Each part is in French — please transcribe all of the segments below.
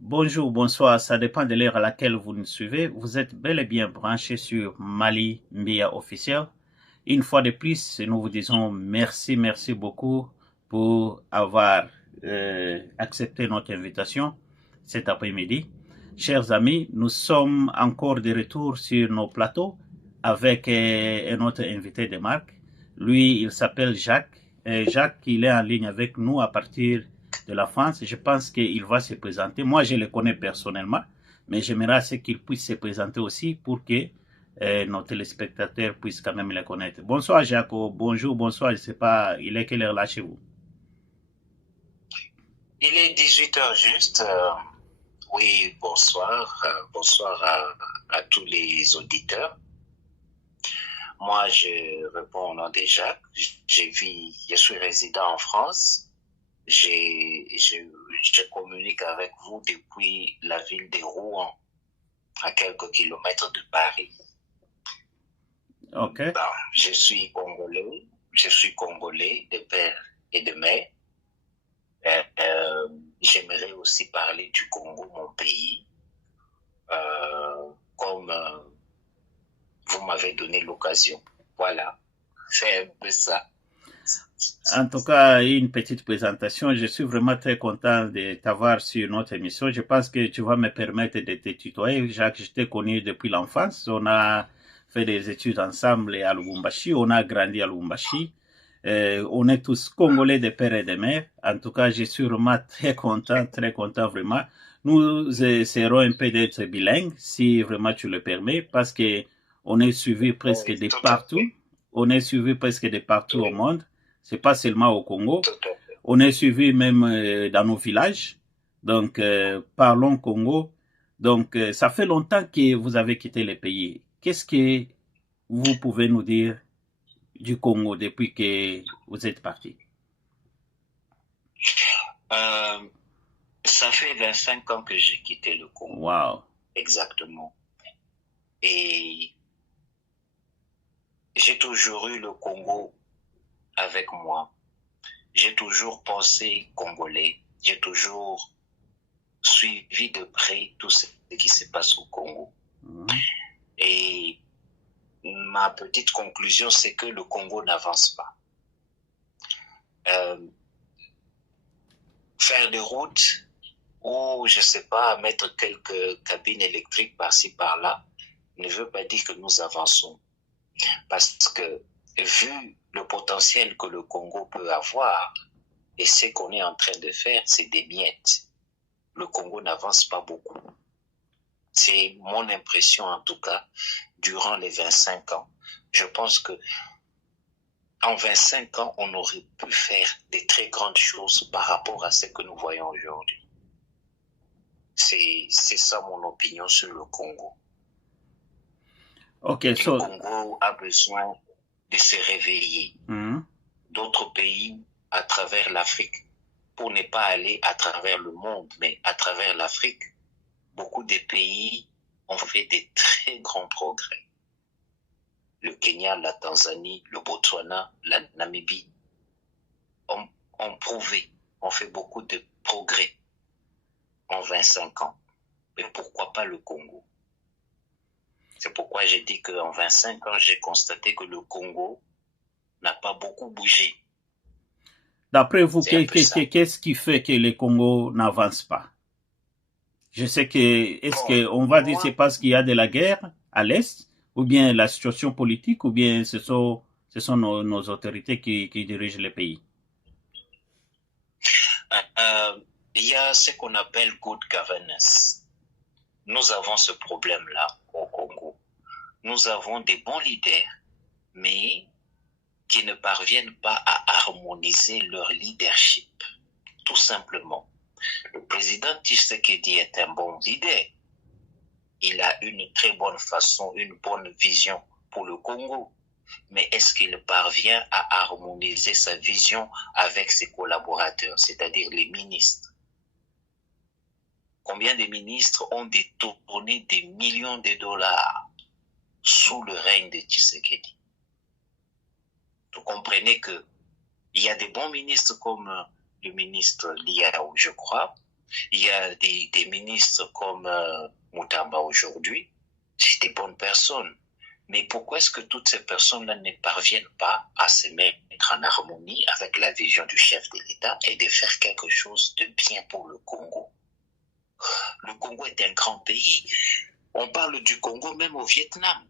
Bonjour, bonsoir, ça dépend de l'heure à laquelle vous nous suivez. Vous êtes bel et bien branché sur Mali Mbia officiel. Une fois de plus, nous vous disons merci beaucoup pour avoir accepté notre invitation cet après-midi. Chers amis, nous sommes encore de retour sur nos plateaux avec un autre invité de marque. Lui, il s'appelle Jacques. Jacques, il est en ligne avec nous à partir de la France. Je pense qu'il va se présenter. Moi, je le connais personnellement, mais j'aimerais qu'il puisse se présenter aussi pour que nos téléspectateurs puissent quand même le connaître. Bonsoir, Jaco. Bonjour, bonsoir. Je ne sais pas, il est quelle heure là chez vous? Il est 18 heures juste. Oui, bonsoir. Bonsoir à tous les auditeurs. Moi, je réponds au nom de Jacques. Je suis résident en France. Je communique avec vous depuis la ville de Rouen, à quelques kilomètres de Paris. Ok. Bon, je suis congolais. Je suis congolais de père et de mère. J'aimerais aussi parler du Congo, mon pays, comme vous m'avez donné l'occasion. Voilà, c'est un peu ça. En tout cas, une petite présentation. Je suis vraiment très content de t'avoir sur notre émission. Je pense que tu vas me permettre de te tutoyer. Jacques, je t'ai connu depuis l'enfance. On a fait des études ensemble à Lubumbashi. On a grandi à Lubumbashi. On est tous Congolais de père et de mère. En tout cas, je suis vraiment très content vraiment. Nous essaierons un peu d'être bilingues, si vraiment tu le permets, parce que on est suivi presque Oui, de tout à partout. fait. On est suivi presque de partout au Oui, monde. C'est pas seulement au Congo. tout à fait. On est suivi même dans nos villages. Donc, parlons Congo. Donc, ça fait longtemps que vous avez quitté le pays. Qu'est-ce que vous pouvez nous dire du Congo depuis que vous êtes parti? Euh, Ça fait 25 ans que j'ai quitté le Congo, Wow. exactement. Et j'ai toujours eu le Congo avec moi. J'ai toujours pensé congolais. J'ai toujours suivi de près tout ce qui se passe au Congo. Mhm. Et ma petite conclusion, c'est que le Congo n'avance pas. Euh, Faire des routes ou, je sais pas, mettre quelques cabines électriques par-ci, par-là, ne veut pas dire que nous avançons. Parce que, vu le potentiel que le Congo peut avoir, et ce qu'on est en train de faire, c'est des miettes. Le Congo n'avance pas beaucoup. C'est mon impression, en tout cas, durant les 25 ans. Je pense que en 25 ans, on aurait pu faire des très grandes choses par rapport à ce que nous voyons aujourd'hui. C'est ça mon opinion sur le Congo. Okay, Le so Congo a besoin de se réveiller. mhm. D'autres pays à travers l'Afrique, pour ne pas aller à travers le monde, mais à travers l'Afrique, beaucoup de pays ont fait des très grands progrès. Le Kenya, la Tanzanie, le Botswana, la Namibie ont prouvé, ont fait beaucoup de progrès en 25 ans. Mais pourquoi pas le Congo? C'est pourquoi j'ai dit qu'en 25 ans, j'ai constaté que le Congo n'a pas beaucoup bougé. D'après vous, C'est un peu ça. qu'est-ce qui fait que le Congo n'avance pas? Je sais que, est-ce Bon, qu'on va dire c'est moi, parce qu'il y a de la guerre à l'Est, ou bien la situation politique, ou bien ce sont nos autorités qui dirigent le pays? il y a ce qu'on appelle good governance. Nous avons ce problème-là au Congo. Nous avons des bons leaders, mais qui ne parviennent pas à harmoniser leur leadership, tout simplement. Le président Tshisekedi est un bon leader. Il a une très bonne façon, une bonne vision pour le Congo. Mais est-ce qu'il parvient à harmoniser sa vision avec ses collaborateurs, c'est-à-dire les ministres? Combien de ministres ont détourné des millions de dollars sous le règne de Tshisekedi? Vous comprenez qu'il y a des bons ministres comme le ministre Liao, je crois, Il y a des ministres comme Moutamba aujourd'hui, c'est des bonnes personnes. Mais pourquoi est-ce que toutes ces personnes-là ne parviennent pas à se mettre en harmonie avec la vision du chef de l'État et de faire quelque chose de bien pour le Congo? Le Congo est un grand pays. On parle du Congo même au Vietnam.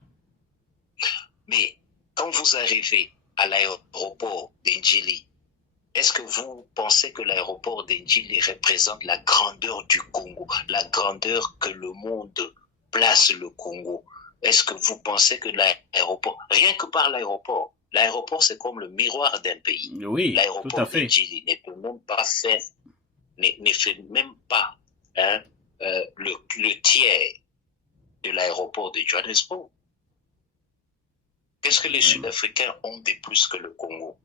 Mais quand vous arrivez à l'aéroport d'Ndjili, est-ce que vous pensez que l'aéroport d'Ndjili représente la grandeur du Congo, la grandeur que le monde place le Congo? Est-ce que vous pensez que l'aéroport, rien que par l'aéroport c'est comme le miroir d'un pays. Oui, tout à fait. D'Ndjili ne peut même pas faire, ne fait même pas le tiers de l'aéroport de Johannesburg. Qu'est-ce que les Sud-Africains ont de plus que le Congo?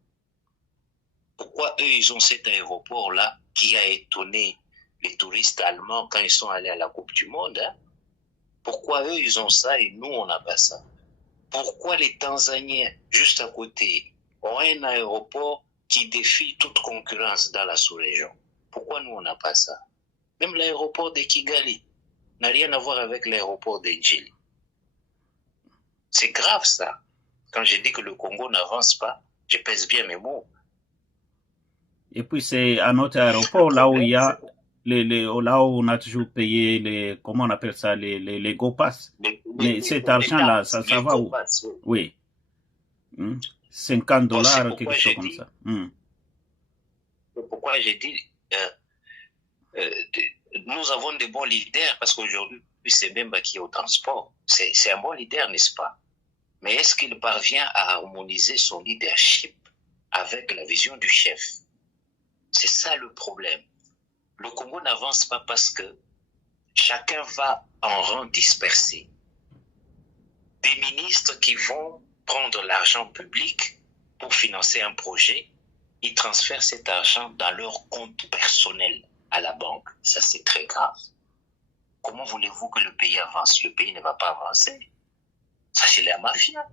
Pourquoi eux, ils ont cet aéroport-là qui a étonné les touristes allemands quand ils sont allés à la Coupe du Monde? Pourquoi eux, ils ont ça et nous, on n'a pas ça? Pourquoi les Tanzaniens, juste à côté, ont un aéroport qui défie toute concurrence dans la sous-région? Pourquoi nous, on n'a pas ça? Même l'aéroport de Kigali n'a rien à voir avec l'aéroport d'Ndjili. C'est grave, ça. Quand je dis que le Congo n'avance pas, je pèse bien mes mots. Et puis, c'est à notre aéroport, là où il y a, là où on a toujours payé les, comment on appelle ça, les go-pass. Mais cet argent-là, ça va où? Oui. 50 $, quelque chose comme ça. Pourquoi j'ai dit, nous avons de bons leaders, parce qu'aujourd'hui, c'est Bemba qui est au transport. C'est un bon leader, n'est-ce pas? Mais est-ce qu'il parvient à harmoniser son leadership avec la vision du chef? C'est ça le problème. Le Congo n'avance pas parce que chacun va en rang dispersé. Des ministres qui vont prendre l'argent public pour financer un projet, ils transfèrent cet argent dans leur compte personnel à la banque. Ça, c'est très grave. Comment voulez-vous que le pays avance? Le pays ne va pas avancer. Ça, c'est la mafia.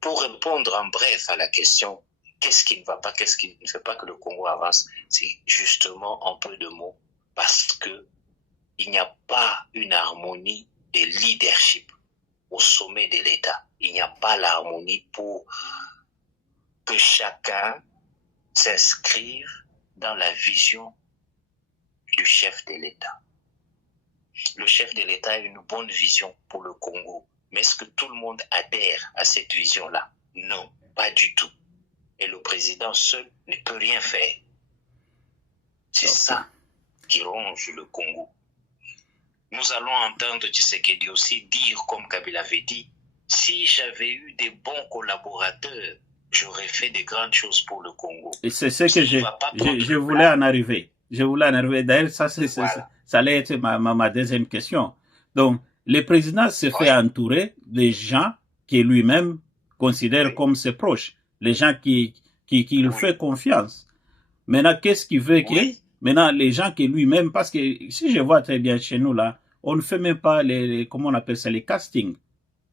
Pour répondre en bref à la question, qu'est-ce qui ne va pas, qu'est-ce qui ne fait pas que le Congo avance? C'est justement en peu de mots, parce que il n'y a pas une harmonie de leadership au sommet de l'État. Il n'y a pas l'harmonie pour que chacun s'inscrive dans la vision du chef de l'État. Le chef de l'État a une bonne vision pour le Congo, mais est-ce que tout le monde adhère à cette vision-là? Non, pas du tout. Et le président seul ne peut rien faire. C'est ça qui ronge le Congo. Nous allons entendre Tshisekedi aussi dire, comme Kabila avait dit, si j'avais eu des bons collaborateurs, j'aurais fait de grandes choses pour le Congo. Et c'est ce que je voulais en arriver. Je voulais en arriver. D'ailleurs, ça allait être ma deuxième question. Donc, le président se fait entourer des gens qui lui-même considère comme ses proches, les gens qui lui fait confiance. Maintenant, qu'est-ce qui veut que maintenant les gens qui lui-même, parce que si je vois très bien chez nous là, on ne fait même pas comment on appelle ça, les castings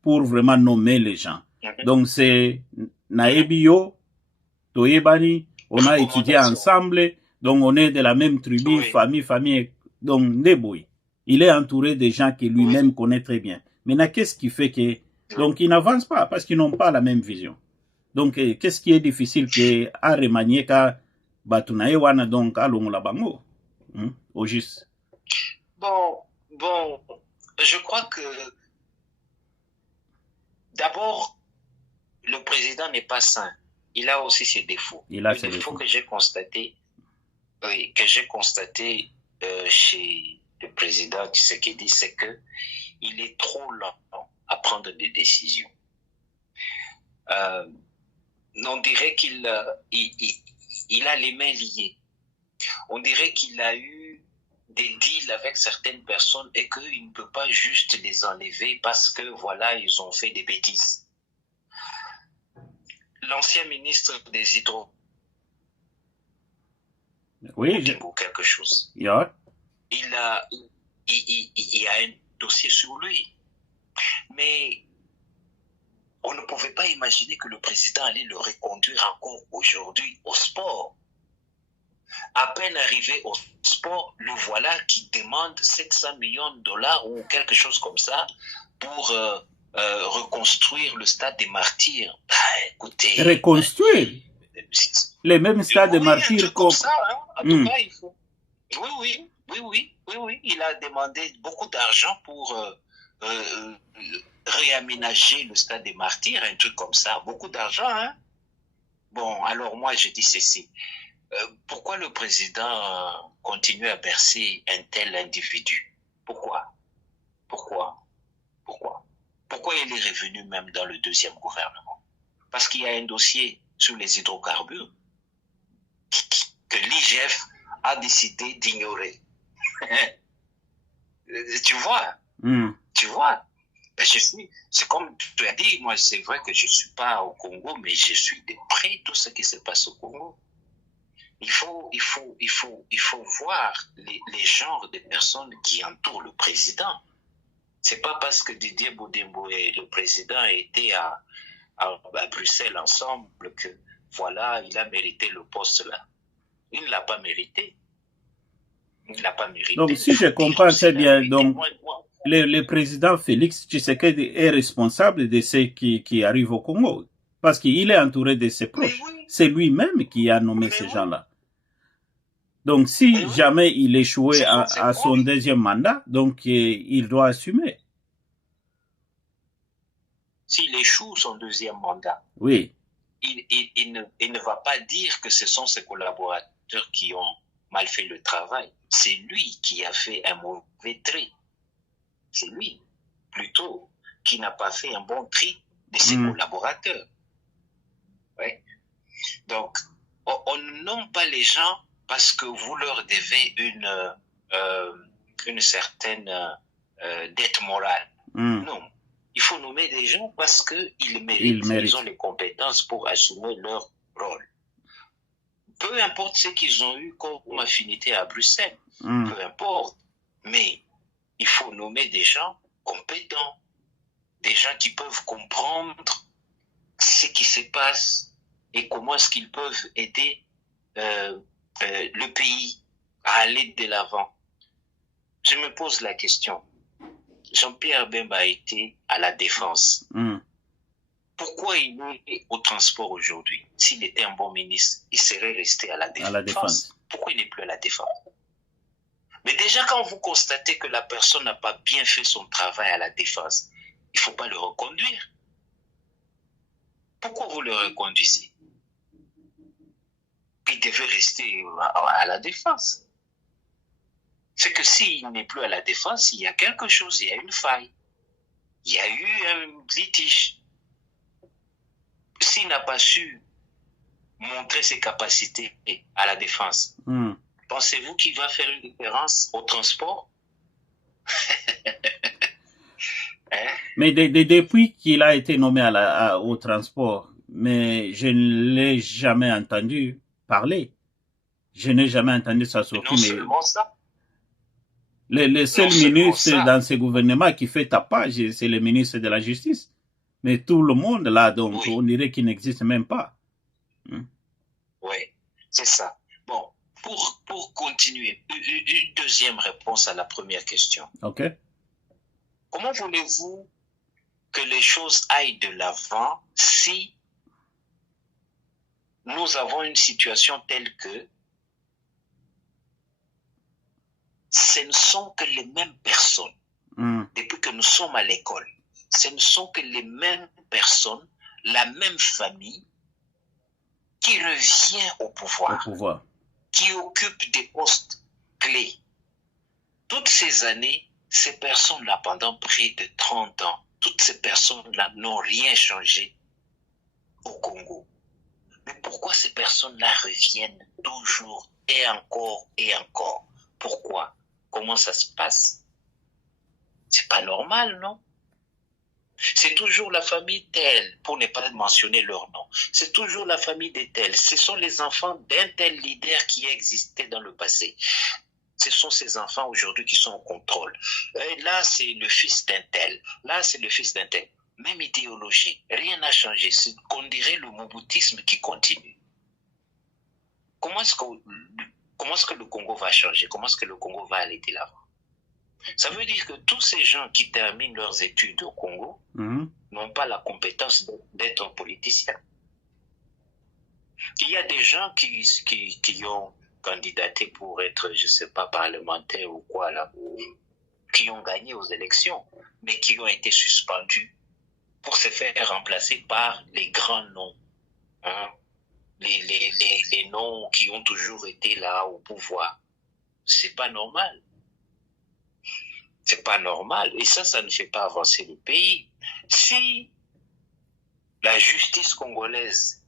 pour vraiment nommer les gens. Donc c'est Naebio, Toyebani, on a étudié ensemble, donc on est de la même tribu, famille, donc Neboui. Il est entouré de gens qui lui-même connaît très bien. Maintenant, qu'est-ce qui fait que donc ils n'avancent pas parce qu'ils n'ont pas la même vision. Donc qu'est-ce qui est difficile que à remanier ka batunae wana donc alongola bango au juste. Bon, je crois que d'abord le président n'est pas sain. Il a aussi ses défauts. Le défaut que j'ai constaté, chez le président Tshisekedi, c'est que il est trop lent à prendre des décisions. On dirait qu'il a les mains liées. On dirait qu'il a eu des deals avec certaines personnes et qu'il ne peut pas juste les enlever parce que voilà, ils ont fait des bêtises. L'ancien ministre des Hydro, ou quelque chose. Yeah. Il a un dossier sur lui. Mais on ne pouvait pas imaginer que le président allait le reconduire encore aujourd'hui au sport. À peine arrivé au sport, le voilà qui demande 700 millions de dollars ou quelque chose comme ça pour reconstruire le stade des Martyrs. Ah, écoutez. Reconstruire les mêmes stades des Oui, un martyrs truc comme ça, hein. En tout cas, il faut. Oui. Il a demandé beaucoup d'argent pour réaménager le stade des Martyrs, un truc comme ça. Beaucoup d'argent, hein. Bon, alors moi, je dis ceci. Pourquoi le président continue à bercer un tel individu? Pourquoi Pourquoi il est revenu même dans le deuxième gouvernement? Parce qu'il y a un dossier sur les hydrocarbures que l'IGF a décidé d'ignorer. Tu vois? Ben, c'est comme tu as dit, moi c'est vrai que je ne suis pas au Congo, mais je suis de près tout ce qui se passe au Congo. Il faut voir les genres de personnes qui entourent le président. C'est pas parce que Didier Boudimbo et le président étaient à Bruxelles ensemble que voilà, il a mérité le poste là. Il ne l'a pas mérité. Donc, si je comprends très bien, donc, le président Félix Tshisekedi est responsable de ce qui arrive au Congo. Parce qu'il est entouré de ses proches. Oui. C'est lui-même qui a nommé ces gens-là. Donc, si jamais il échouait à son deuxième mandat, donc il doit assumer. S'il échoue son deuxième mandat, oui. Il ne va pas dire que ce sont ses collaborateurs qui ont mal fait le travail. C'est lui qui a fait un mauvais tri. C'est lui, plutôt, qui n'a pas fait un bon tri de ses collaborateurs. Ouais. Donc, on ne nomme pas les gens parce que vous leur devez une certaine dette morale. Non. Il faut nommer des gens parce qu'ils méritent, ils ont les compétences pour assumer leur rôle. Peu importe ce qu'ils ont eu comme affinité à Bruxelles, peu importe, mais il faut nommer des gens compétents, des gens qui peuvent comprendre ce qui se passe et comment est-ce qu'ils peuvent aider le pays à aller de l'avant. Je me pose la question. Jean-Pierre Bemba a été à la défense. Pourquoi il est au transport aujourd'hui? S'il était un bon ministre, il serait resté à la défense. Pourquoi il n'est plus à la défense? Mais déjà, quand vous constatez que la personne n'a pas bien fait son travail à la défense, il ne faut pas le reconduire. Pourquoi vous le reconduisez? Il devait rester à la défense. C'est que s'il n'est plus à la défense, il y a quelque chose, il y a une faille. Il y a eu un litige. S'il n'a pas su montrer ses capacités à la défense, pensez-vous qu'il va faire une différence au transport? Mais depuis qu'il a été nommé au transport, mais je ne l'ai jamais entendu parler. Je n'ai jamais entendu ça sortir. Non seulement ça. Le seul ministre dans ce gouvernement qui fait tapage, c'est le ministre de la Justice. Mais tout le monde là, donc, on dirait qu'il n'existe même pas. Oui, c'est ça. Bon, pour continuer, une deuxième réponse à la première question. OK. Comment voulez-vous que les choses aillent de l'avant si nous avons une situation telle que ce ne sont que les mêmes personnes, depuis que nous sommes à l'école, ce ne sont que les mêmes personnes, la même famille, qui revient au pouvoir, qui occupe des postes clés. Toutes ces années, ces personnes-là, pendant près de 30 ans, toutes ces personnes-là n'ont rien changé au Congo. Mais pourquoi ces personnes-là reviennent toujours et encore et encore? Pourquoi? Comment ça se passe? C'est pas normal, non? C'est toujours la famille telle, pour ne pas mentionner leur nom. C'est toujours la famille des tels. Ce sont les enfants d'un tel leader qui existait dans le passé. Ce sont ces enfants aujourd'hui qui sont au contrôle. Et là, c'est le fils d'un tel. Là, c'est le fils d'un tel. Même idéologie. Rien n'a changé. On dirait le moboutisme qui continue. Comment est-ce que comment est-ce que le Congo va changer? Comment est-ce que le Congo va aller de l'avant? Ça veut dire que tous ces gens qui terminent leurs études au Congo n'ont pas la compétence d'être politiciens. Il y a des gens qui ont candidaté pour être, je ne sais pas, parlementaire ou quoi, là, qui ont gagné aux élections, mais qui ont été suspendus pour se faire remplacer par les grands noms. Hein? Les noms qui ont toujours été là au pouvoir. C'est pas normal. C'est pas normal. Et ça ne fait pas avancer le pays. Si la justice congolaise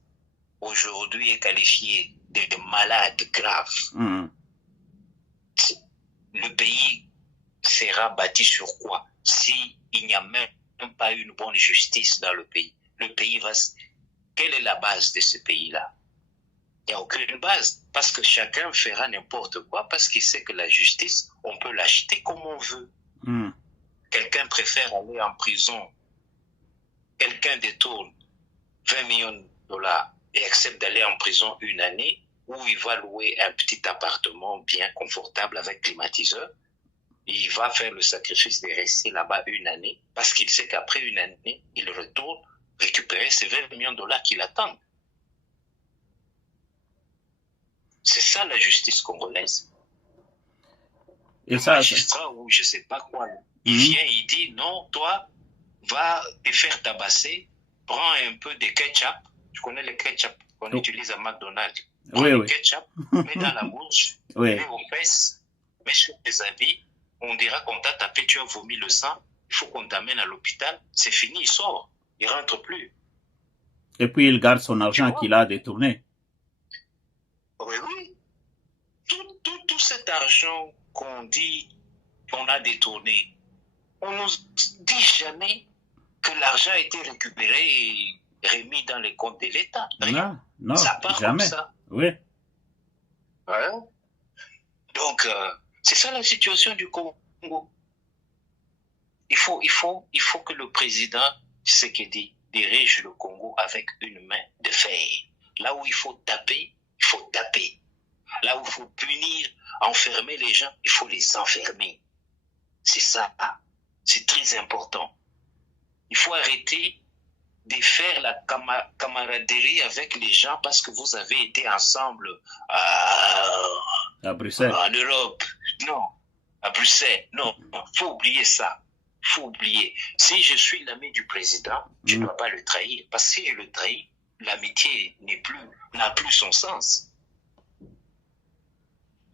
aujourd'hui est qualifiée de malade grave, le pays sera bâti sur quoi? Si il n'y a même pas une bonne justice dans le pays va... Quelle est la base de ce pays-là? Il n'y a aucune base, parce que chacun fera n'importe quoi, parce qu'il sait que la justice, on peut l'acheter comme on veut. Quelqu'un préfère aller en prison, quelqu'un détourne 20 millions de dollars et accepte d'aller en prison une année, où il va louer un petit appartement bien confortable avec climatiseur, et il va faire le sacrifice de rester là-bas une année, parce qu'il sait qu'après une année, il retourne récupérer ces 20 millions de dollars qui l'attendent. C'est ça la justice congolaise. Et le magistrat ou je ne sais pas quoi, il vient, il dit non, toi, va te faire tabasser, prends un peu de ketchup. Tu connais le ketchup qu'on utilise à McDonald's. Prends le ketchup, mets dans la bouche, mets aux fesses, mets sur tes habits. On dira qu'on t'a tapé, tu as vomi le sang, il faut qu'on t'amène à l'hôpital. C'est fini, il sort, il rentre plus. Et puis il garde son argent qu'il a détourné. Oui. Tout cet argent qu'on dit qu'on a détourné, on ne nous dit jamais que l'argent a été récupéré et remis dans les comptes de l'État. Non, ça part jamais. Comme ça. Oui. Ouais. Donc, c'est ça la situation du Congo. Il faut que le président Tshisekedi dirige le Congo avec une main de fer. Là où il faut taper, il faut taper. Là où il faut punir, enfermer les gens, il faut les enfermer. C'est ça. C'est très important. Il faut arrêter de faire la camaraderie avec les gens parce que vous avez été ensemble à Bruxelles. En Europe. Non, à Bruxelles. Non, faut oublier ça. Faut oublier. Si je suis l'ami du président, je ne dois pas le trahir. Parce que si je le trahis, l'amitié n'a plus son sens.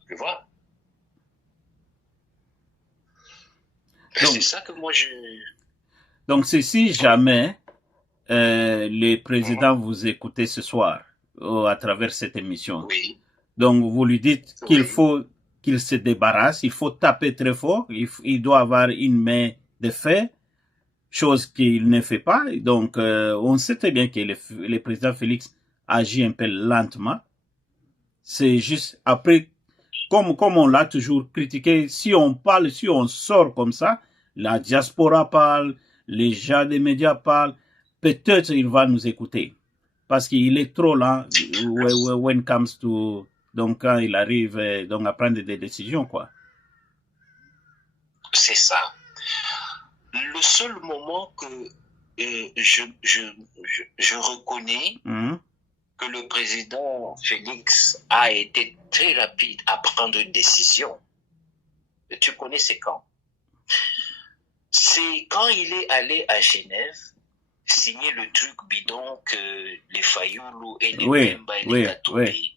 Tu vois? C'est ça que moi je... Donc, c'est si jamais les présidents vous écoutez ce soir à travers cette émission. Oui. Donc, vous lui dites qu'il faut qu'il se débarrasse, il faut taper très fort, il doit avoir une main de fer, chose qu'il ne fait pas. Donc, on sait très bien que le président Félix agit un peu lentement. C'est juste après, comme on l'a toujours critiqué, si on parle, si on sort comme ça, la diaspora parle, les gens des médias parlent, peut-être il va nous écouter. Parce qu'il est trop lent when it comes to... Donc, quand il arrive donc, à prendre des décisions, quoi. C'est ça. Le seul moment que je reconnais que le président Félix a été très rapide à prendre une décision, tu connais c'est quand? C'est quand il est allé à Genève signer le truc bidon que les Fayoulou et les Bemba et les Katoumbi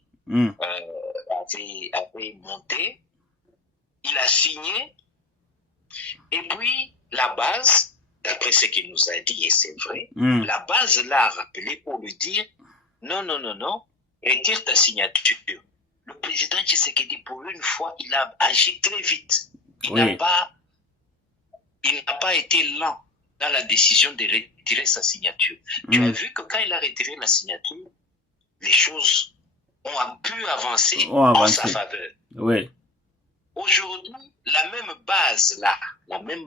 avaient monté. Il a signé et puis la base, d'après ce qu'il nous a dit, et c'est vrai, la base l'a rappelé pour lui dire non, retire ta signature. Le président Tshisekedi, pour une fois, il a agi très vite. Il n'a pas été lent dans la décision de retirer sa signature. Tu as vu que quand il a retiré la signature, les choses ont pu avancer en sa faveur. Oui. Aujourd'hui, la même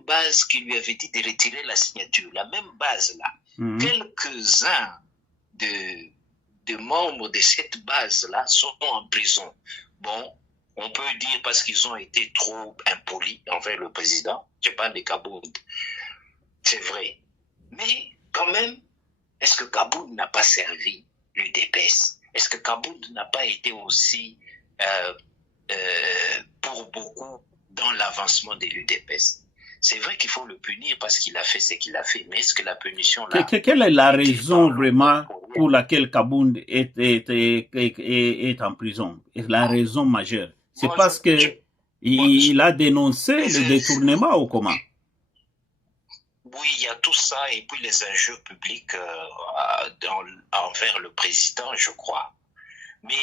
base qui lui avait dit de retirer la signature, la même base là, quelques-uns de membres de cette base là sont en prison. Bon, On peut dire parce qu'ils ont été trop impolis envers le président. Je parle de Kabound. C'est vrai. Mais quand même, est-ce que Kabound n'a pas servi l'UDPS? Est-ce que Kabound n'a pas été aussi pour beaucoup dans l'avancement de l'UDPS? C'est vrai qu'il faut le punir parce qu'il a fait ce qu'il a fait, mais est-ce que la punition là... Quelle est la raison vraiment pour laquelle Kabound est en prison? La raison majeure. C'est parce qu'il a dénoncé le détournement ou comment? Oui, il y a tout ça et puis les enjeux publics envers le président, je crois. Mais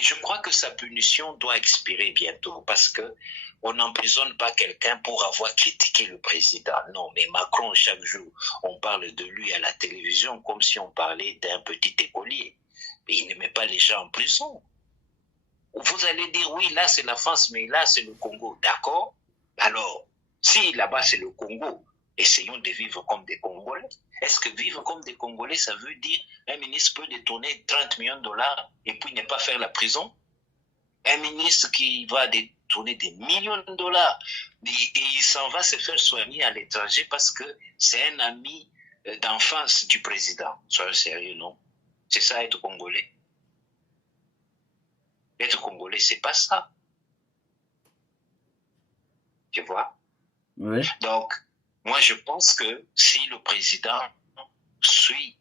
je crois que sa punition doit expirer bientôt parce que on n'emprisonne pas quelqu'un pour avoir critiqué le président. Non, mais Macron, chaque jour, on parle de lui à la télévision comme si on parlait d'un petit écolier. Et il ne met pas les gens en prison. Vous allez dire, oui, là c'est la France, mais là c'est le Congo. D'accord? Alors, si là-bas c'est le Congo, essayons de vivre comme des Congolais. Est-ce que vivre comme des Congolais, ça veut dire un ministre peut détourner 30 millions de dollars et puis ne pas faire la prison? Un ministre qui va détourner des millions de dollars et il s'en va se faire soigner à l'étranger parce que c'est un ami d'enfance du président. Soyez sérieux, non? C'est ça être Congolais. Être Congolais, c'est pas ça. Tu vois? Oui. Donc, moi, je pense que si le président suit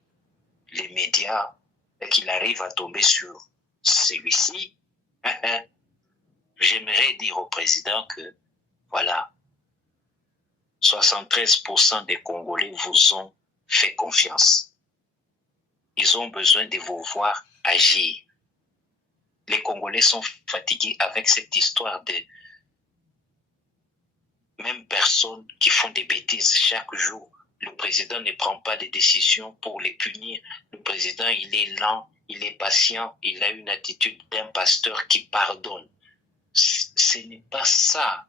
les médias et qu'il arrive à tomber sur celui-ci, j'aimerais dire au président que, voilà, 73% des Congolais vous ont fait confiance. Ils ont besoin de vous voir agir. Les Congolais sont fatigués avec cette histoire de même personnes qui font des bêtises chaque jour. Le président ne prend pas de décisions pour les punir. Le président, il est lent, il est patient, il a une attitude d'un pasteur qui pardonne. Ce n'est pas ça,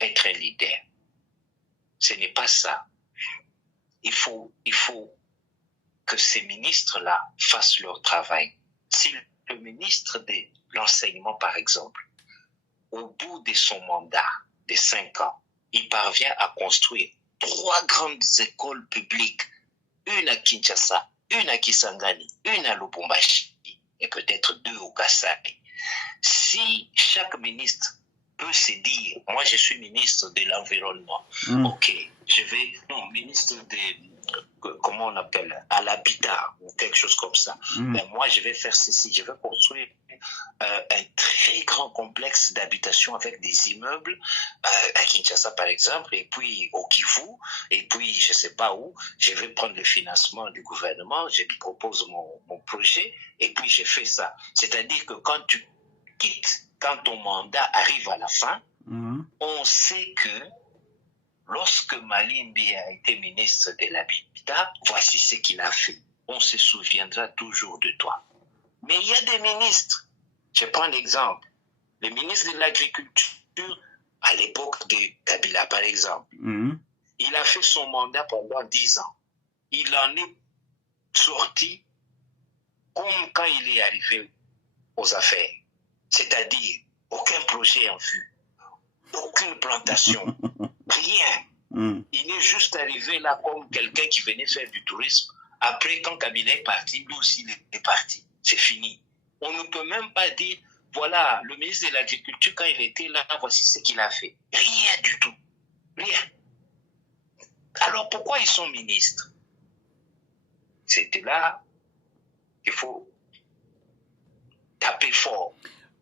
être un leader. Ce n'est pas ça. Il faut que ces ministres-là fassent leur travail. Si le ministre de l'enseignement, par exemple, au bout de son mandat de 5 ans, il parvient à construire 3 grandes écoles publiques, une à Kinshasa, une à Kisangani, une à Lubumbashi, et peut-être 2 au Kasai. Si chaque ministre peut se dire, moi je suis ministre de l'environnement, ok, je vais, non, ministre de, comment on appelle, à l'habitat, ou quelque chose comme ça, mais moi je vais faire ceci, je vais construire un très grand complexe d'habitation avec des immeubles à Kinshasa par exemple, et puis au Kivu, et puis je sais pas où, je vais prendre le financement du gouvernement, je lui propose mon projet, et puis je fais ça. C'est-à-dire que quand tu quittes, quand ton mandat arrive à la fin, on sait que lorsque Malimbi a été ministre de l'Habitat, voici ce qu'il a fait. On se souviendra toujours de toi. Mais il y a des ministres. Je prends l'exemple. Le ministre de l'Agriculture, à l'époque de Kabila, par exemple, il a fait son mandat pendant 10 ans. Il en est sorti comme quand il est arrivé aux affaires. C'est-à-dire, aucun projet en vue, aucune plantation, rien. Il est juste arrivé là comme quelqu'un qui venait faire du tourisme. Après, quand Kabila est parti, lui aussi il est parti. C'est fini. On ne peut même pas dire, voilà, le ministre de l'Agriculture, quand il était là, voici ce qu'il a fait. Rien du tout. Rien. Alors pourquoi ils sont ministres? C'était là qu'il faut taper fort.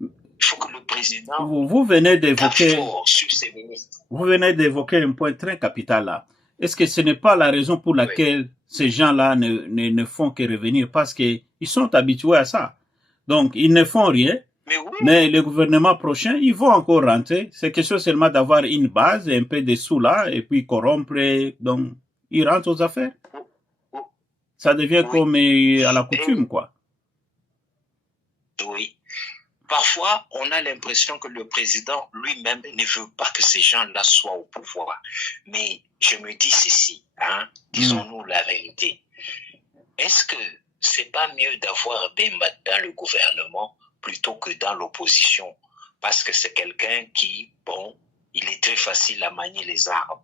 Il faut que le président vous venez d'évoquer, fort sur ses ministres. Vous venez d'évoquer un point très capital là. Est-ce que ce n'est pas la raison pour laquelle ces gens-là ne font que revenir? Parce qu'ils sont habitués à ça. Donc, ils ne font rien. Mais le gouvernement prochain, ils vont encore rentrer. C'est question seulement d'avoir une base, un peu de sous là, et puis corrompre. Donc, ils rentrent aux affaires. Ça devient comme à la coutume, quoi. Oui. Parfois, on a l'impression que le président lui-même ne veut pas que ces gens-là soient au pouvoir. Mais je me dis ceci, hein, disons-nous la vérité. Est-ce que c'est pas mieux d'avoir Bemba dans le gouvernement plutôt que dans l'opposition? parce que c'est quelqu'un qui, bon, il est très facile à manier les armes.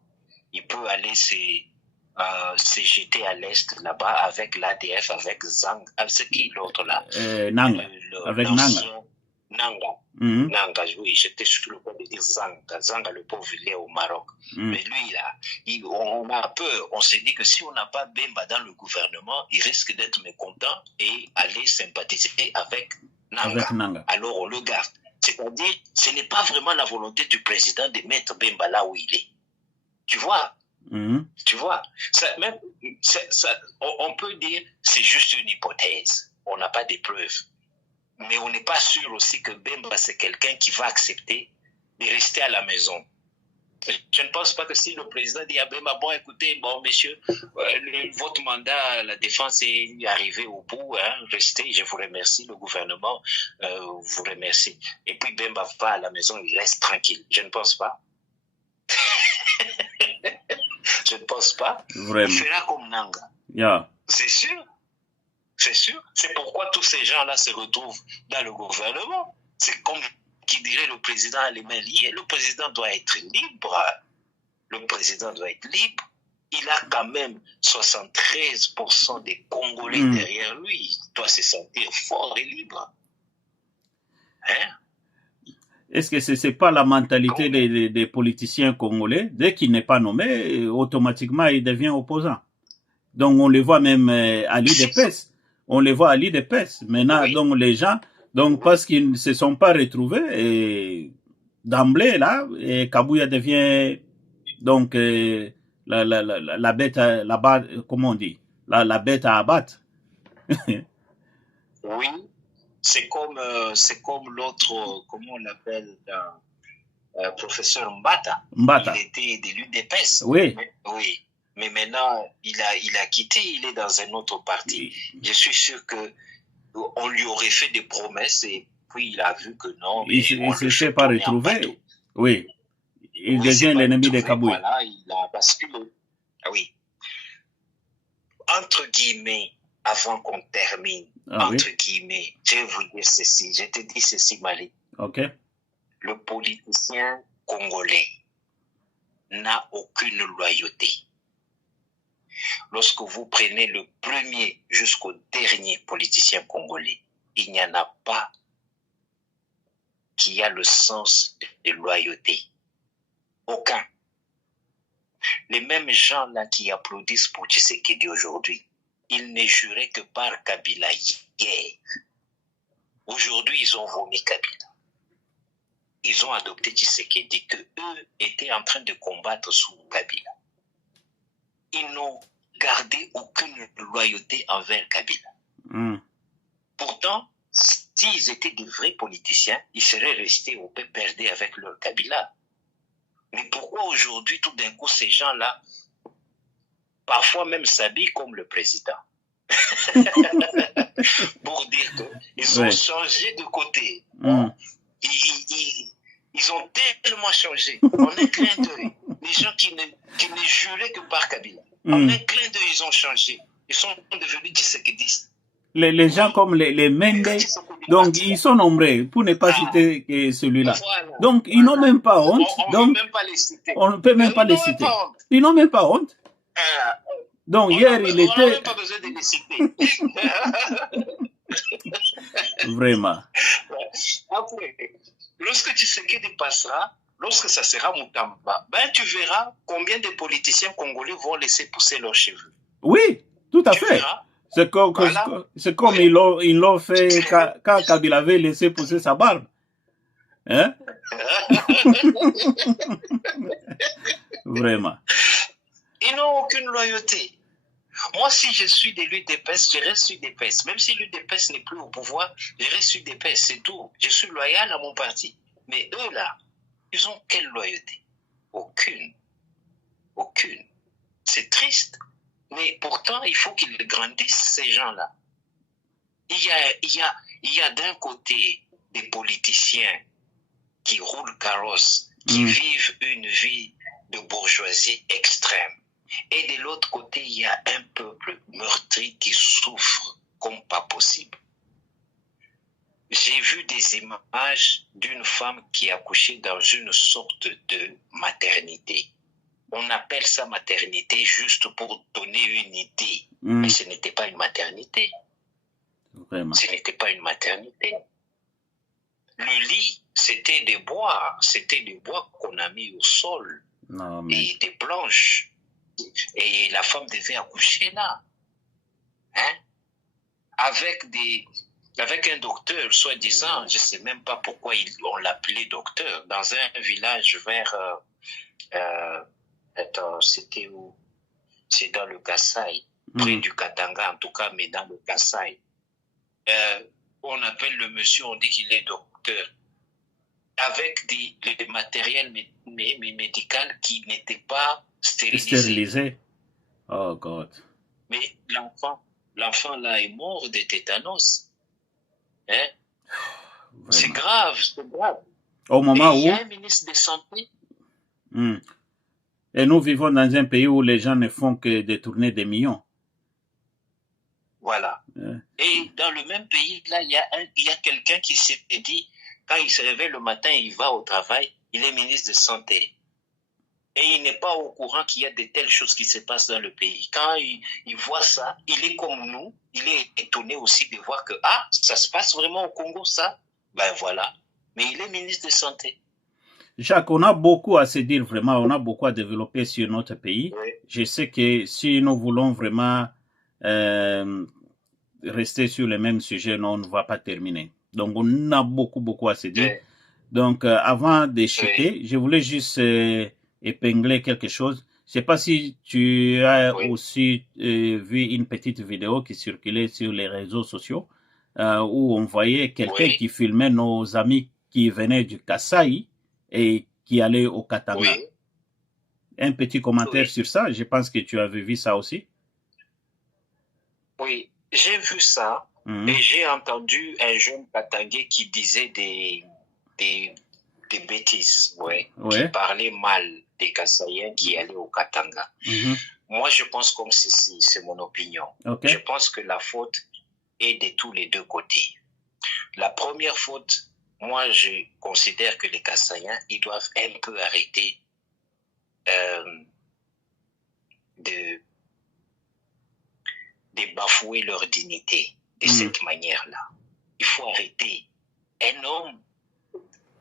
Il peut aller se jeter à l'est là-bas avec l'ADF, avec Zang, c'est qui l'autre là? Nanga, avec Nanga. Nanga. Nanga, oui, j'étais sur le point de dire Zanga. Zanga, le pauvre, il est au Maroc. Mais lui, là, on a peur. On s'est dit que si on n'a pas Bemba dans le gouvernement, il risque d'être mécontent et aller sympathiser avec Nanga. Alors on le garde. C'est-à-dire, ce n'est pas vraiment la volonté du président de mettre Bemba là où il est. Tu vois? Tu vois? On peut dire c'est juste une hypothèse. On n'a pas de preuves. Mais on n'est pas sûr aussi que Bemba, c'est quelqu'un qui va accepter de rester à la maison. Je ne pense pas que si le président dit à Bemba, bon, écoutez, bon, monsieur, votre mandat, la défense est arrivé au bout, hein, restez, je vous remercie, le gouvernement vous remercie. Et puis Bemba va à la maison, il reste tranquille. Je ne pense pas. Je ne pense pas. Vraiment. Il fera comme Nanga. Yeah. C'est sûr. C'est sûr. C'est pourquoi tous ces gens-là se retrouvent dans le gouvernement. C'est comme qui dirait le président a les mains liées. Le président doit être libre. Le président doit être libre. Il a quand même 73% des Congolais derrière lui. Il doit se sentir fort et libre. Hein? Est-ce que ce n'est pas la mentalité des politiciens congolais? Dès qu'il n'est pas nommé, automatiquement, il devient opposant. Donc, on le voit même à l'IDPS. On les voit à l'IDPS. Maintenant, donc, les gens, donc, parce qu'ils ne se sont pas retrouvés, et d'emblée, là, et Kabouya devient, donc, la bête, comment on dit? La bête à abattre. Oui. C'est comme l'autre, comment on l'appelle, professeur Mbata. Il était de l'UDPS. Oui. Oui. Mais maintenant, il a quitté, il est dans un autre parti. Je suis sûr que on lui aurait fait des promesses et puis il a vu que non. Il ne se fait pas retrouver. Oui. Il devient l'ennemi de Kabouya. Voilà, il a basculé. Ah oui. Entre guillemets, avant qu'on termine, entre guillemets, je vais vous dire ceci, je te dis ceci, Mali. Ok. Le politicien congolais n'a aucune loyauté. Lorsque vous prenez le premier jusqu'au dernier politicien congolais, il n'y en a pas qui a le sens de loyauté. Aucun. Les mêmes gens-là qui applaudissent pour Tshisekedi aujourd'hui, ils ne juraient que par Kabila hier. Aujourd'hui, ils ont vomi Kabila. Ils ont adopté Tshisekedi que eux étaient en train de combattre sous Kabila. Ils n'ont gardé aucune loyauté envers Kabila. Pourtant, s'ils étaient de vrais politiciens, ils seraient restés au PPRD avec leur Kabila. Mais pourquoi aujourd'hui, tout d'un coup, ces gens-là, parfois même s'habillent comme le président? Pour dire qu'ils ont changé de côté. Ils ont tellement changé. En un clin d'œil. Les gens qui ne juraient que par Kabila. En un clin d'œil, ils ont changé. Ils sont devenus Tshisekidistes. Les gens comme les Mende, donc ils sont nombreux, pour ne pas citer celui-là. Voilà, donc ils n'ont même pas honte. On ne peut même pas les citer. On ne peut même pas les citer. Ils n'ont même pas honte. Donc hier, il était... On n'a même pas besoin de les citer. Vraiment. Après, lorsque Tshisekedi passera, lorsque ça sera Moutamba, ben tu verras combien de politiciens congolais vont laisser pousser leurs cheveux. Oui, tout à fait. C'est comme ils l'ont fait quand Kabila avait laissé pousser sa barbe. Hein? Vraiment. Ils n'ont aucune loyauté. Moi, si je suis de l'UDPS, je reste UDPS. Même si l'UDPS n'est plus au pouvoir, je reste UDPS, c'est tout. Je suis loyal à mon parti. Mais eux, là, ils ont quelle loyauté? Aucune. Aucune. C'est triste. Mais pourtant, il faut qu'ils grandissent, ces gens-là. Il y a d'un côté des politiciens qui roulent carrosse, qui vivent une vie de bourgeoisie extrême. Et de l'autre côté, il y a un peuple meurtri qui souffre comme pas possible. j'ai vu des images d'une femme qui accouchait dans une sorte de maternité. On appelle ça maternité juste pour donner une idée. Mais ce n'était pas une maternité. Vraiment. Ce n'était pas une maternité. Le lit, c'était des bois. C'était des bois qu'on a mis au sol. Non, mais... Et des planches. Et la femme devait accoucher là. Hein? Avec un docteur, soi-disant, je ne sais même pas pourquoi on l'appelait docteur, dans un village vers... attends, c'était où? C'est dans le Kasaï, près du Katanga en tout cas, mais dans le Kasaï. On appelle le monsieur, on dit qu'il est docteur, avec des matériels médical qui n'étaient pas stérilisés. Stérilisé. Oh God. Mais l'enfant là est mort de tétanos. Hein? C'est grave, c'est grave. Au moment où... il y a un ministre de santé. Et nous vivons dans un pays où les gens ne font que détourner des millions. Voilà. Et dans le même pays, là, il y a quelqu'un qui s'est dit, quand il se réveille le matin, il va au travail, il est ministre de santé. Et il n'est pas au courant qu'il y a de telles choses qui se passent dans le pays. Quand il voit ça, il est comme nous, il est étonné aussi de voir que, ça se passe vraiment au Congo, ça? Ben voilà. Mais il est ministre de santé. Jacques, on a beaucoup à se dire vraiment, on a beaucoup à développer sur notre pays. Oui. Je sais que si nous voulons vraiment rester sur le même sujet, on ne va pas terminer. Donc, on a beaucoup à se dire. Oui. Donc, avant de chuter, je voulais juste épingler quelque chose. Je ne sais pas si tu as aussi vu une petite vidéo qui circulait sur les réseaux sociaux où on voyait quelqu'un qui filmait nos amis qui venaient du Kasaï et qui allaient au Katanga. Oui. Un petit commentaire sur ça, je pense que tu avais vu ça aussi. Oui, j'ai vu ça et j'ai entendu un jeune Katangais qui disait des bêtises, qui parlait mal des Kasaïens qui allaient au Katanga. Moi, je pense comme ceci, c'est mon opinion. Je pense que la faute est de tous les deux côtés. La première faute, moi, je considère que les Kasaïens, ils doivent un peu arrêter de bafouer leur dignité de cette manière-là. Il faut arrêter. Un homme,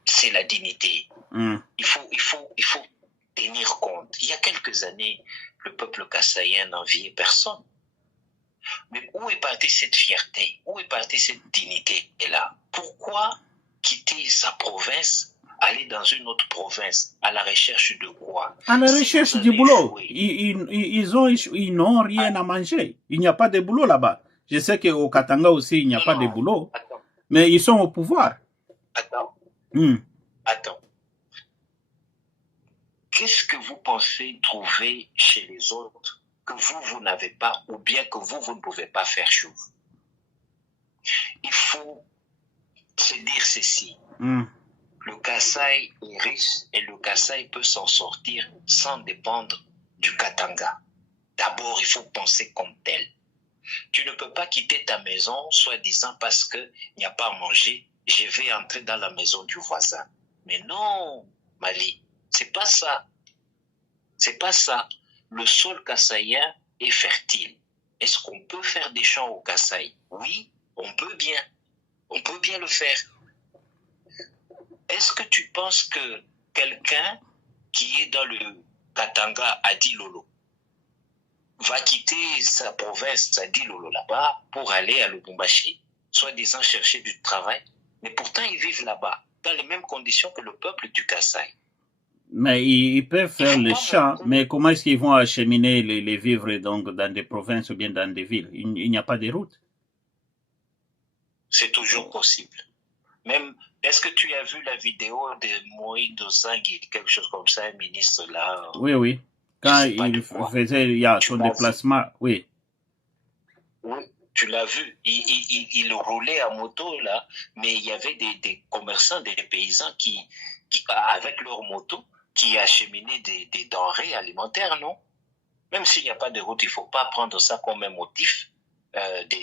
c'est la dignité. Il faut tenir compte. Il y a quelques années, le peuple kassaïen n'enviait personne. Mais où est partie cette fierté? Où est partie cette dignité-là? Pourquoi quitter sa province, aller dans une autre province, à la recherche de quoi? À la recherche du boulot. Ils n'ont rien à manger. Il n'y a pas de boulot là-bas. Je sais qu'au Katanga aussi, il n'y a pas de boulot. Mais ils sont au pouvoir. Attends. Qu'est-ce que vous pensez trouver chez les autres que vous n'avez pas, ou bien que vous ne pouvez pas faire chez vous? Il faut se dire ceci. Le Kasaï est riche et le Kasaï peut s'en sortir sans dépendre du Katanga. D'abord, il faut penser comme tel. Tu ne peux pas quitter ta maison, soi-disant parce qu'il n'y a pas à manger, je vais entrer dans la maison du voisin. Mais non, Mali, c'est pas ça. C'est pas ça. Le sol kassaïen est fertile. Est-ce qu'on peut faire des champs au Kasaï? Oui, on peut bien. On peut bien le faire. Est-ce que tu penses que quelqu'un qui est dans le Katanga à Dilolo va quitter sa province à Dilolo là-bas pour aller à Lubumbashi, soi-disant chercher du travail? Mais pourtant, ils vivent là-bas, dans les mêmes conditions que le peuple du Kasaï. Mais ils peuvent faire les champs, mais comment est-ce qu'ils vont acheminer les vivres donc, dans des provinces ou bien dans des villes? Il n'y a pas de route. C'est toujours possible. Même, est-ce que tu as vu la vidéo de Moïse Dosangui, quelque chose comme ça, un ministre là? Oui. Quand il faisait son déplacement, oui. Oui, tu l'as vu. Il roulait à moto là, mais il y avait des commerçants, des paysans qui avec leur moto, qui acheminaient des denrées alimentaires, non? Même s'il n'y a pas de route, il ne faut pas prendre ça comme un motif de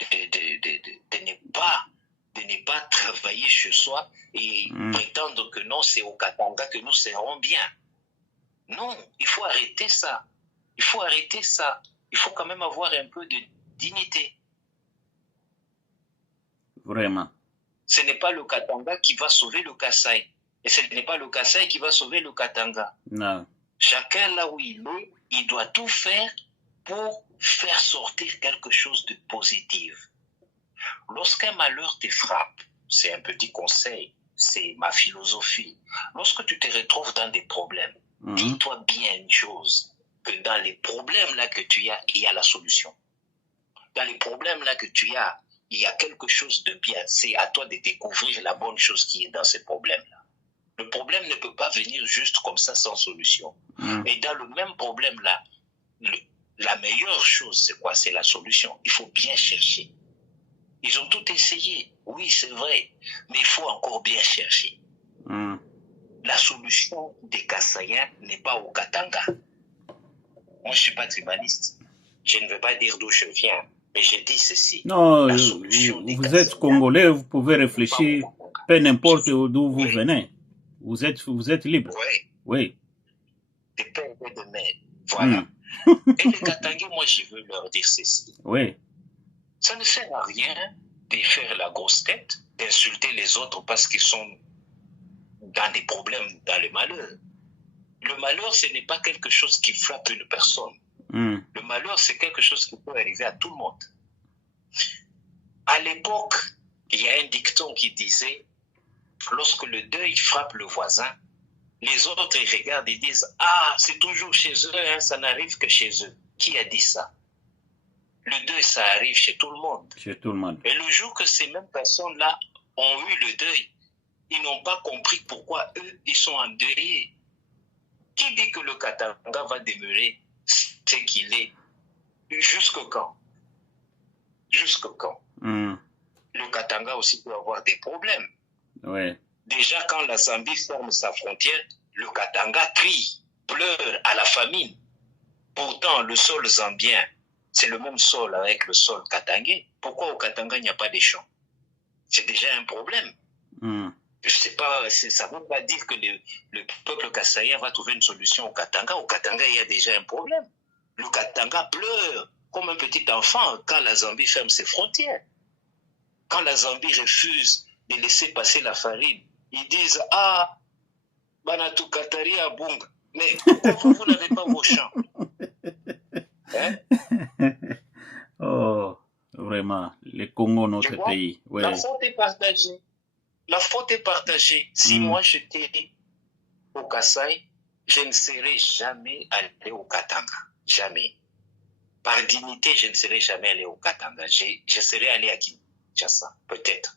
ne pas de ne pas travailler chez soi et prétendre que non, c'est au Katanga que nous serons bien. Non, il faut arrêter ça. Il faut arrêter ça. Il faut quand même avoir un peu de dignité. Vraiment. Ce n'est pas le Katanga qui va sauver le Kasaï. Et ce n'est pas le Kasaï qui va sauver le Katanga. Non. Chacun là où il est, il doit tout faire pour faire sortir quelque chose de positif. Lorsqu'un malheur te frappe, c'est un petit conseil, c'est ma philosophie. Lorsque tu te retrouves dans des problèmes, dis-toi bien une chose, que dans les problèmes là que tu as, il y a la solution. Dans les problèmes là que tu as, il y a quelque chose de bien. C'est à toi de découvrir la bonne chose qui est dans ces problèmes-là. Le problème ne peut pas venir juste comme ça sans solution. Et dans le même problème-là, la meilleure chose, c'est quoi? C'est la solution. Il faut bien chercher. Ils ont tout essayé. Oui, c'est vrai. Mais il faut encore bien chercher. La solution des Kasaïens n'est pas au Katanga. Moi, je ne suis pas tribaliste. Je ne veux pas dire d'où je viens. Mais je dis ceci. Non, vous êtes Congolais, vous pouvez réfléchir, peu n'importe d'où vous venez. Vous êtes libre. Oui. Oui. De père et de mère. Voilà. Et les Katangais, moi, je veux leur dire ceci. Oui. Ça ne sert à rien de faire la grosse tête, d'insulter les autres parce qu'ils sont dans des problèmes, dans le malheur. Le malheur, ce n'est pas quelque chose qui frappe une personne. Le malheur, c'est quelque chose qui peut arriver à tout le monde. À l'époque, il y a un dicton qui disait, lorsque le deuil frappe le voisin, les autres ils regardent et disent, ah, c'est toujours chez eux, hein, ça n'arrive que chez eux. Qui a dit ça? Le deuil, ça arrive chez tout le monde. Chez tout le monde. Et le jour que ces mêmes personnes-là ont eu le deuil, ils n'ont pas compris pourquoi eux, ils sont endeuillés. Qui dit que le Katanga va demeurer ce qu'il est? Jusque quand? Jusque quand? Le Katanga aussi peut avoir des problèmes. Ouais. Déjà, quand la Zambie ferme sa frontière, le Katanga crie, pleure à la famine. Pourtant, le sol zambien, c'est le même sol avec le sol katangais. Pourquoi au Katanga, il n'y a pas des champs? C'est déjà un problème. Je sais pas, ça ne veut pas dire que le peuple kassaïen va trouver une solution au Katanga. Au Katanga, il y a déjà un problème. Le Katanga pleure comme un petit enfant quand la Zambie ferme ses frontières. Quand la Zambie refuse de laisser passer la farine, ils disent, ah, Banatu Katari à Bunga. Mais pourquoi vous n'avez pas vos champs? Hein? Oh, vraiment, le Congo, notre pays. Ouais. La faute est partagée. La faute est partagée. Si moi j'étais au Kasaï, je ne serais jamais allé au Katanga. Jamais. Par dignité, je ne serais jamais allé au Katanga. Je serais allé à Kinshasa, peut-être.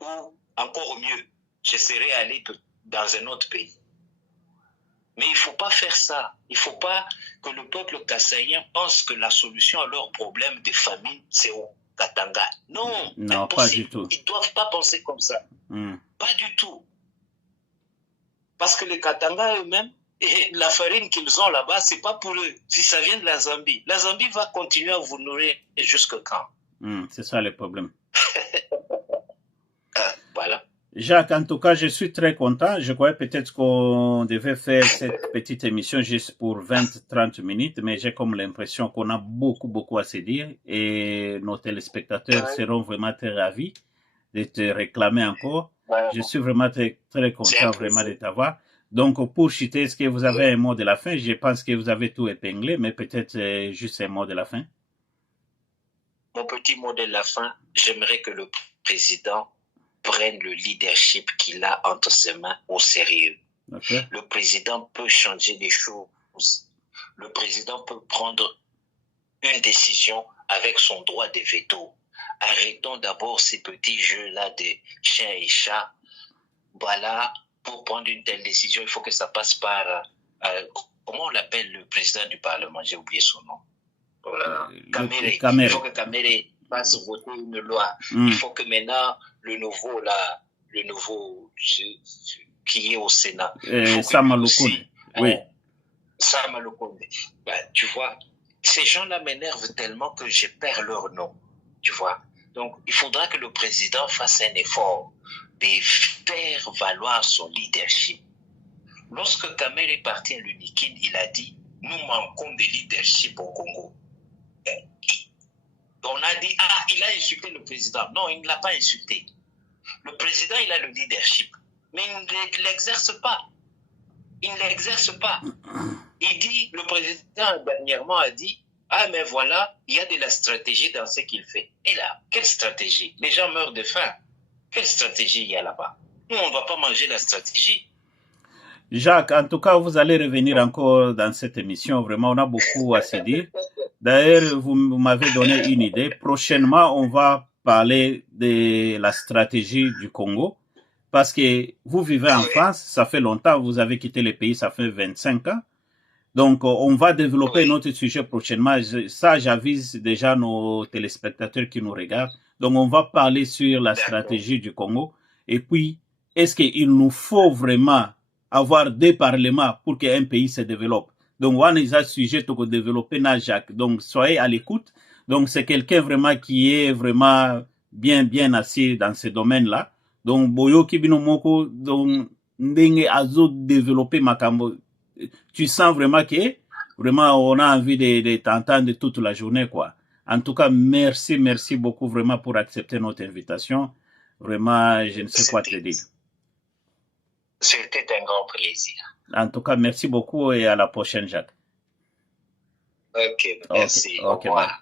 Ou encore mieux, je serais allé dans un autre pays. Mais il ne faut pas faire ça. Il ne faut pas que le peuple kassaïen pense que la solution à leurs problèmes de famine, c'est au Katanga. Non, non, pas du tout. Ils ne doivent pas penser comme ça. Pas du tout. Parce que les Katanga eux-mêmes, et la farine qu'ils ont là-bas, ce n'est pas pour eux. Si ça vient de la Zambie va continuer à vous nourrir jusqu'à quand? C'est ça le problème. Voilà. Jacques, en tout cas, je suis très content. Je croyais peut-être qu'on devait faire cette petite émission juste pour 20-30 minutes, mais j'ai comme l'impression qu'on a beaucoup à se dire et nos téléspectateurs seront vraiment très ravis de te réclamer encore. Je suis vraiment très content vraiment de t'avoir. Donc, pour chuter, est-ce que vous avez un mot de la fin? Je pense que vous avez tout épinglé, mais peut-être juste un mot de la fin. Mon petit mot de la fin, j'aimerais que le président prenne le leadership qu'il a entre ses mains au sérieux. Okay. Le président peut changer les choses. Le président peut prendre une décision avec son droit de veto. Arrêtons d'abord ces petits jeux-là de chien et chat. Voilà, pour prendre une telle décision, il faut que ça passe par... comment on l'appelle le président du Parlement? J'ai oublié son nom. Voilà. Kamere. Il faut que Kamere fasse voter une loi. Il faut que maintenant, le nouveau qui est au Sénat. Sama Lukonde. Oui. Sama Lukonde. Tu vois, ces gens-là m'énervent tellement que je perds leur nom. Tu vois. Donc, il faudra que le président fasse un effort de faire valoir son leadership. Lorsque Kamel est parti à l'UNIKIN, il a dit, nous manquons de leadership au Congo. On a dit, ah, il a insulté le président. Non, il ne l'a pas insulté. Le président, il a le leadership, mais il ne l'exerce pas. Il ne l'exerce pas. Il dit, le président dernièrement a dit, ah, mais voilà, il y a de la stratégie dans ce qu'il fait. Et là, quelle stratégie? Les gens meurent de faim. Quelle stratégie il y a là-bas? Nous, on ne va pas manger la stratégie. Jacques, en tout cas, vous allez revenir encore dans cette émission. Vraiment, on a beaucoup à se dire. D'ailleurs, vous m'avez donné une idée. Prochainement, on va parler de la stratégie du Congo. Parce que vous vivez en France, ça fait longtemps, vous avez quitté le pays, ça fait 25 ans. Donc, on va développer notre sujet prochainement. Ça, j'avise déjà nos téléspectateurs qui nous regardent. Donc, on va parler sur la stratégie du Congo. Et puis, est-ce qu'il nous faut vraiment avoir des parlements pour qu'un pays se développe? Donc, on a un sujet pour développer Jacques. Donc, soyez à l'écoute. Donc, c'est quelqu'un vraiment qui est vraiment bien assis dans ce domaine-là. Donc, Boyo Kibino Moko, donc, ndenge azo développer Makambo. Tu sens vraiment que, vraiment, on a envie de t'entendre toute la journée, quoi. En tout cas, merci beaucoup vraiment pour accepter notre invitation. Vraiment, je ne sais quoi te dire. C'était un grand plaisir. En tout cas, merci beaucoup et à la prochaine, Jacques. Ok, merci. Au revoir.